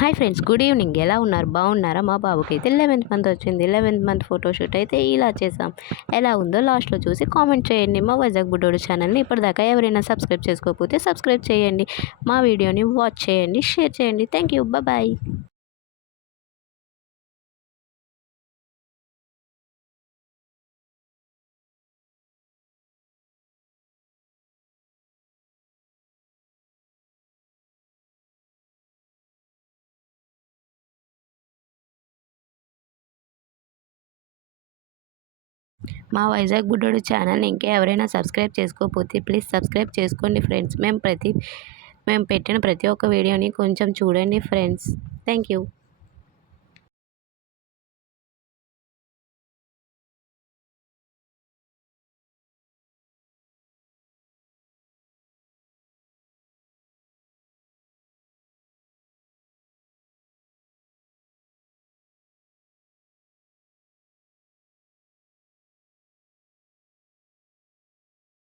Hi friends, good evening. ఎలా ఉన్నారు? బాగున్నారా? మా బాబుకి అయితే 11th మంత్ వచ్చింది. 11th మంత్ ఫోటోషూట్ అయితే ఇలా చేసాం. ఎలా ఉందో లాస్ట్లో చూసి కామెంట్ చేయండి. మా వైజాగ్ బుడ్డోడు ఛానల్ని ఇప్పటిదాకా ఎవరైనా సబ్స్క్రైబ్ చేసుకోకపోతే సబ్స్క్రైబ్ చేయండి. మా వీడియోని వాచ్ చేయండి, షేర్ చేయండి. Thank you. బాయ్. మా వైజాగ్ బుడ్డోడు ఛానల్ని ఇంకా ఎవరైనా సబ్స్క్రైబ్ చేసుకోకపోతే ప్లీజ్ సబ్స్క్రైబ్ చేసుకోండి ఫ్రెండ్స్. మేము పెట్టిన ప్రతి ఒక్క వీడియోని కొంచెం చూడండి ఫ్రెండ్స్. Thank you.